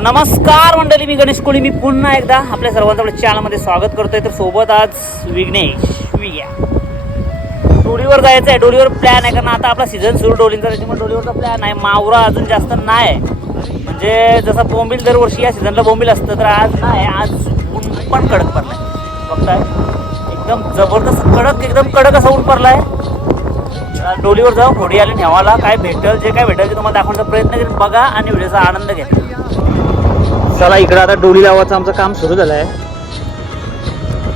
नमस्कार मंडळी मी गणेश कोळी. मी पुन्हा एकदा आपल्या सर्वांचं आपल्या चॅनलमध्ये स्वागत करतोय. तर सोबत आज विघ्नेश विग्या डोलीवर जायचं आहे डोलीवर प्लॅन आहे कारण आता आपला सीझन सुरू डोलींचा त्याच्यामुळे डोलीवरचा प्लॅन आहे. मावरा अजून जास्त नाही म्हणजे जसं बोंबील दरवर्षी या सीझनला बोंबील असतं तर आज नाही आज ऊन पण कडक पडलाय. बघताय एकदम जबरदस्त कडक एकदम कडक असा ऊन पडला आहे डोलीवर जाऊ घोडी आली नेवाला काय भेटेल जे काय भेटेल ते तुम्हाला दाखवण्याचा प्रयत्न करेन. बघा आणि व्हिडिओचा आनंद घ्या चला इकडं आता डोली लावायचं आमचं काम सुरू झालं आहे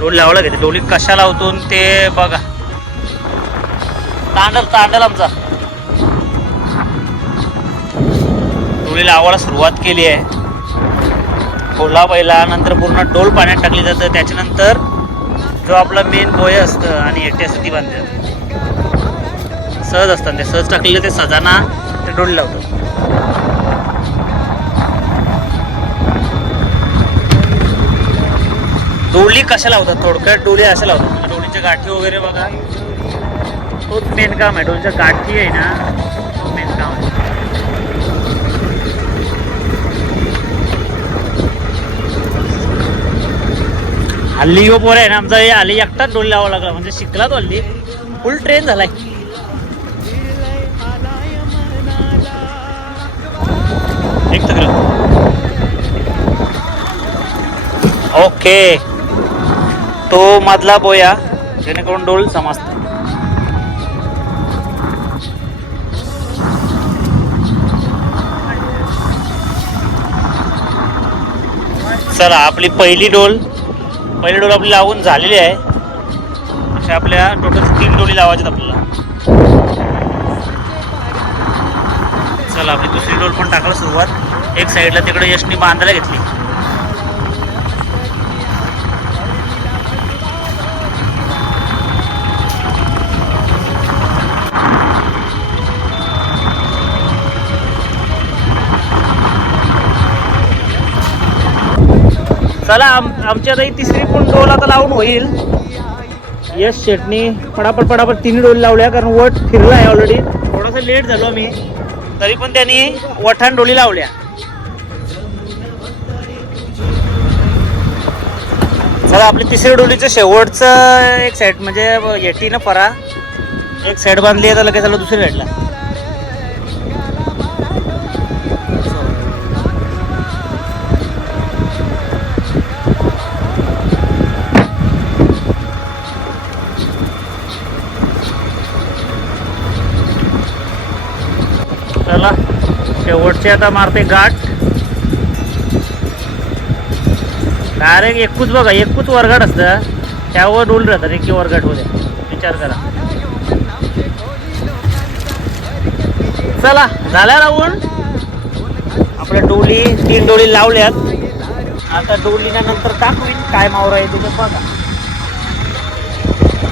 डोली लावलं घेते डोली कशा लावतो ते बघा. तांडल तांडल आमचा. डोली लावायला सुरुवात केली आहे. खोला पहिला नंतर पूर्ण डोल पाण्यात टाकली जातं. त्याच्यानंतर जो आपला मेन बोय असतं आणि एकटे असतं सहज असतात. ते सहज टाकलेलं ते सजाना ते डोली लावतात. डोली कशा लावतात थोडक्यात डोली अशा लावतात डोलीच्या गाठी वगैरे बघा. तोच मेन काम आहे. डोलीच्या गाठी आहे ना तो मेन काम आहे. हल्ली यो पोर आहे ना आमचा हे हल्ली एकटाच डोली लावावं लागला. म्हणजे शिकला तो हल्ली. फुल ट्रेन झालाय. एक तर ओके तो मधला बोया जेणेकरून डोल समजतो. चला आपली पहिली डोल. पहिली डोल आपली लावून झालेली आहे. अशा आपल्या टोटल तीन डोली लावायच्यात आपल्याला. चला आपली दुसरी डोल पण टाकायला सुरुवात. एक साईडला तिकडे यशनी बांधायला घेतली. चला आम आमच्या ताई तिसरी पण डोल आता लावून होईल. यश शेटनी पडापड पडापड तिन्ही डोल लावल्या कारण वट फिरला आहे ऑलरेडी थोडासा लेट झालो मी तरी पण त्यांनी वठाण डोली लावल्या. चला आपली तिसरी डोलीचं शेवटचं एक साईड म्हणजे येटीनं परा. एक साईड बांधली आहे तर लगेच आलं दुसरी साईडला चला शेवटचे आता मारते गाठ. डायरेक्ट एकूच बघा एकूच वरघाट असतं. त्यावर डोल राहतात एक वरघाट होते विचार करा. चला झाल्या लावून आपल्या डोली तीन डोली लावल्यात. आता डोलीना नंतर दाखवीन काय मावरा येते ते बघा.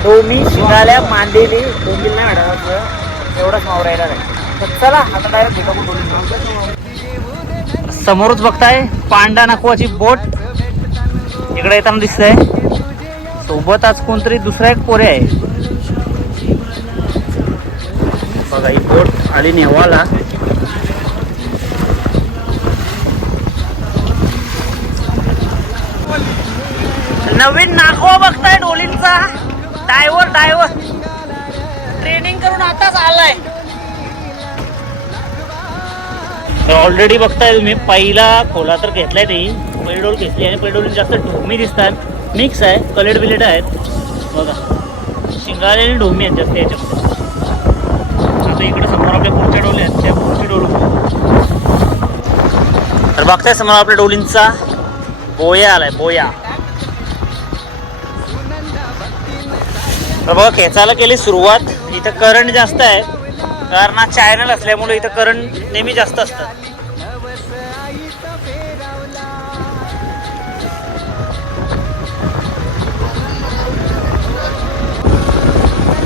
डोमी शिंगाल्या मांदेली डोंबील नाही मॅडम एवढाच मावरायला राहील चला आता डायरेक्ट समोरच बघताय पांडा नाकवाची बोट. इकडे येताना दिसतंय. सोबत आज कोणतरी दुसरा एक पोरे आहे. बघा ही बोट आली नेवाला. नवीन नाकवा बघताय डोलींचा. डायव्हर डायव्हर ट्रेनिंग करून आताच आलाय. ऑलरेडी बघताय तुम्ही पहिला खोला तर घेतलाय नाही पेडोल डोल घेतली आणि पेडोल जास्त ढोमी दिसतात. मिक्स आहे कलेड बिलेट आहेत. बघा शिंगाले आणि ढोमी आहेत जास्त याच्यामध्ये. आता इकडे समोर आपल्या पुढच्या डोले आहेत त्या पुढची डोल तर बघताय समोर आपल्या डोलींचा बोया आलाय बोया. तर बघा खेचायला केली सुरुवात. इथं करंट जास्त आहे. कारण हा चॅनल असल्यामुळे इथं करंट नेहमी जास्त असतं.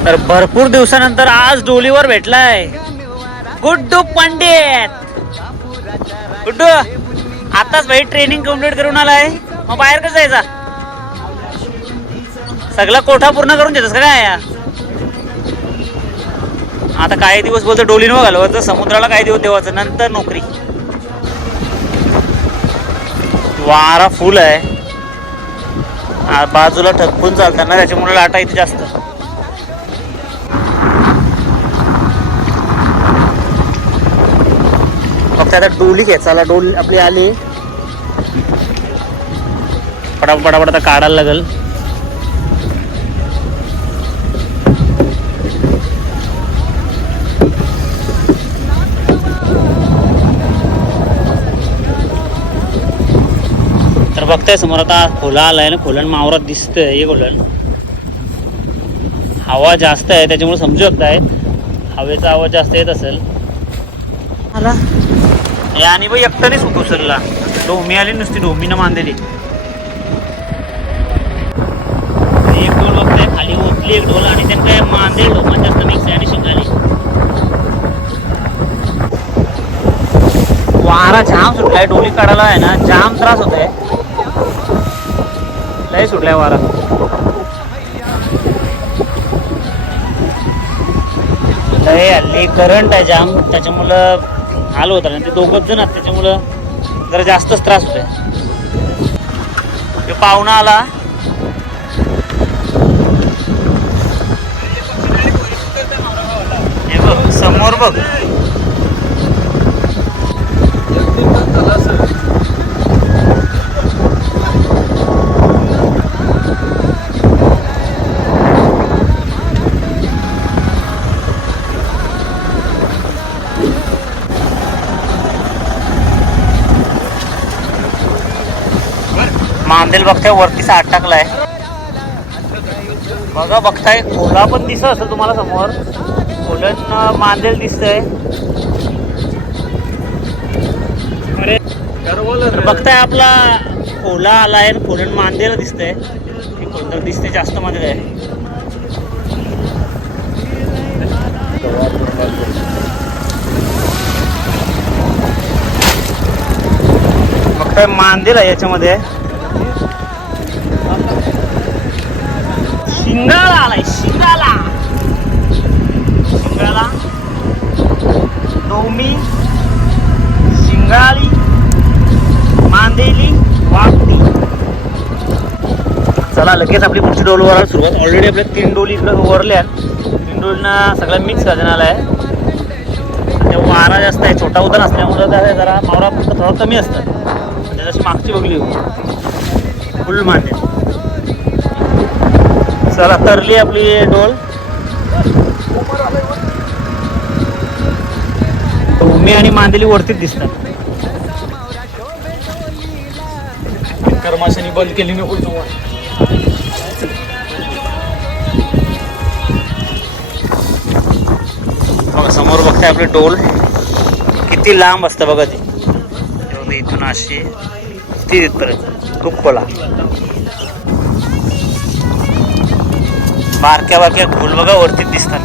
तर भरपूर दिवसानंतर आज डोलीवर भेटलाय. गुड्डू पंडित. गुड्डू आताच भाई ट्रेनिंग कंप्लीट करून आलाय. मग बाहेर कसं जायचा सगळा कोठा पूर्ण करून देतोस का काय? आता काही दिवस बोलतो डोलीनं घालवायचं समुद्राला काही दिवस देवायचं नंतर नोकरी. वारा फुल आहे. बाजूला ठकपून चालताना त्याच्यामुळे लाटा इथे जास्त. फक्त आता डोली घ्यायचा डोल आपली आली. पटापट पटापट आता काढायला लागल. तर बघताय समोर आता खोला आलाय ना खोलन मावरात दिसतंय हे खोलन. हवा जास्त आहे त्याच्यामुळे समजू शकताय. हवेचा आवाज जास्त येत असेल. आला. हे आणि बाई एकट्याने सुट उचलला डोमी आली नुसती डोमीनं मांदेली एक डोल बघताय खाली ओतली एक डोल आणि त्यानं काय मांदे डोमान जास्त मिक्स आहे आणि शिंगाली. वारा जाम सुटलाय डोली काढायला आहे ना जाम त्रास होत आहे लय सुटलाय वारा लय हल्ली करंट आहे जाम त्याच्यामुळं हाल होत ते दोघंच जण आहेत. त्याच्यामुळं जरा जास्तच त्रास होतोय. पाहुणा आला. हे बघ समोर बघ. मांदेल बघताय वरती साठ टाकलाय. बघा बघताय खोला पण दिसत असेल तुम्हाला समोर. खोलन मांदेल दिसतंय. बघताय आपला खोला आलाय खोलन मांदेल दिसतंय. हे दिसते जास्त मध्ये. आहे बघताय मांदेल आहे याच्यामध्ये. शिंगाळा आलाय शिंगाला. शिंगाला डोमी शिंगाळी मांदेली वागती चला लगेच आपली पुढची डोल वरायला सुरुवात. ऑलरेडी आपल्या तीन डोली इकडे वरल्या तीन डोलीना सगळ्या मिक्स करण्यात आहे. ते वारा जास्त आहे छोटा उदान असल्यामुळं काय आहे, जरा मावरा फक्त थोडा कमी असतं. त्याच्याशी मागची बघली फुल मांडे चला तरली आपली डोल उमी आणि मांदेली वरतीच दिसतात. कर्माशाने बंद केली नको बघा समोर बघताय आपले डोल किती लांब असतं बघा ते. इथून अशी ती तिथपर्यंत खूप खोला बारक्या बारक्या ढोल बघा वरती दिसतात.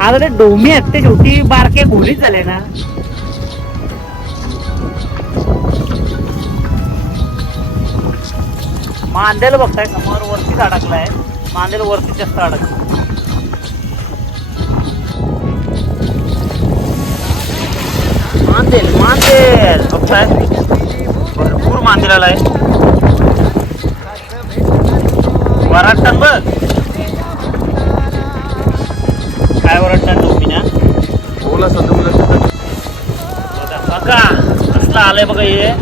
आता ते डोमी आहेत ते छोटी बारके घोलीच झाले ना. मांदेल बघताय समोर वरतीच अडकलाय मांदेल वरती जास्त अडकलं मांदेल मांदेल बघताय भरपूर मांदेल आलाय वराटण बघ. काय वराटण तुम्ही ना? बोला संदर्भ बघा कसलं आलंय बघा हे.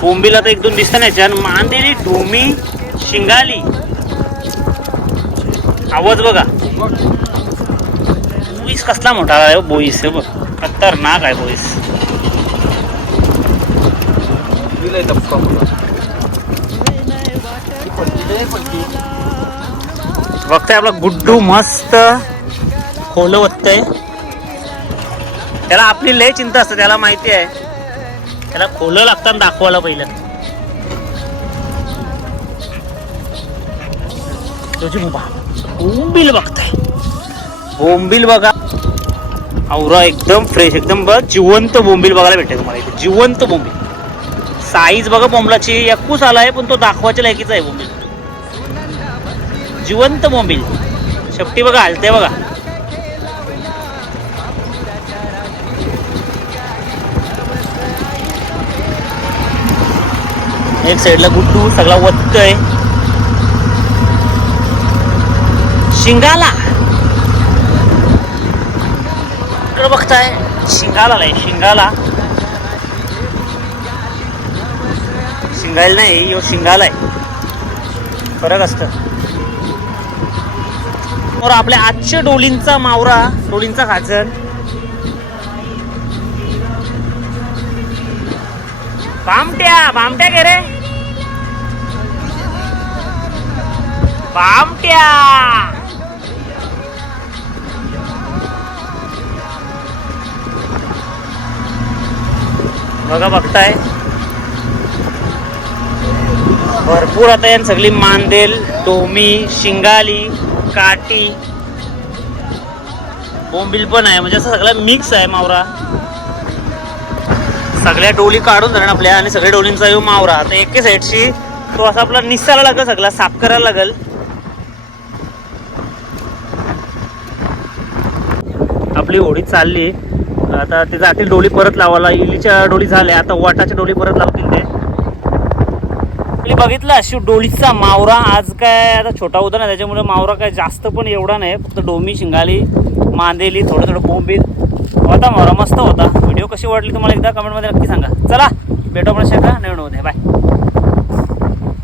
बोंबीला तर एक दोन दिसत नाही छान मांदेली ढोमी शिंगाली. आवाज बघा. बोईस कसला मोठा आहे बॉईस बोईस हे बघ. खतरनाक आहे बोईस बघताय आपला गुड्डू मस्त खोलवतय त्याला आपली लय चिंता असते त्याला माहिती आहे. त्याला खोलं लागतात दाखवायला पहिलं. तुझी मुभा बोंबील बघ. बोंबील बघा. औरा एकदम फ्रेश एकदम बघ जिवंत बोंबील बघायला भेटते तुम्हाला इथे. जिवंत बोंबील. साईज बघा बोंबलाची यक्कूस आलाय पण तो दाखवायच्या लायकीचा आहे बोंबील. जिवंत बोंबील. शेपटी बघा हलते बघा. एक साईडला गुड्डू सगळा वत्तय. शिंगाला. इकडं बघताय. शिंगाला आहे शिंगाला. शिंगायला नाही यो शिंगाला आहे. फरक असतं. और आपल्या आजच्या डोलींचा मावरा डोलींचा खाचर. बामट्या बामट्या घे रे. बामट्या. बघा बघताय. भरपूर आता यान सगळी मांदेल डोमी शिंगाली काटी. बोंबील पण आहे. म्हणजे असं सगळं मिक्स आहे मावरा. सगळ्या डोली काढून जाणार आपल्या आणि सगळ्या डोलींचा येऊ मावरा. आता एके साईडशी तो असा आपला निसायला लागेल सगळा साफ करायला लागेल. आपली होडी चालली. आता ते जातील डोली परत लावायला. इलीच्या डोली झाल्या आता वाटाच्या डोली परत लावतील ते. आपली बघितलं अशी डोलीचा मावरा आज काय आता छोटा होता ना त्याच्यामुळे मावरा काय जास्त पण एवढा नाही. फक्त डोमी शिंगाली मांदेली थोडं थोडं कोंबीत होता मावरा मस्त होता. व्हिडिओ कशी वाटली तुम्हाला एकदा कमेंटमध्ये नक्की सांगा. चला भेटू आपण शेता नवीन होते बाय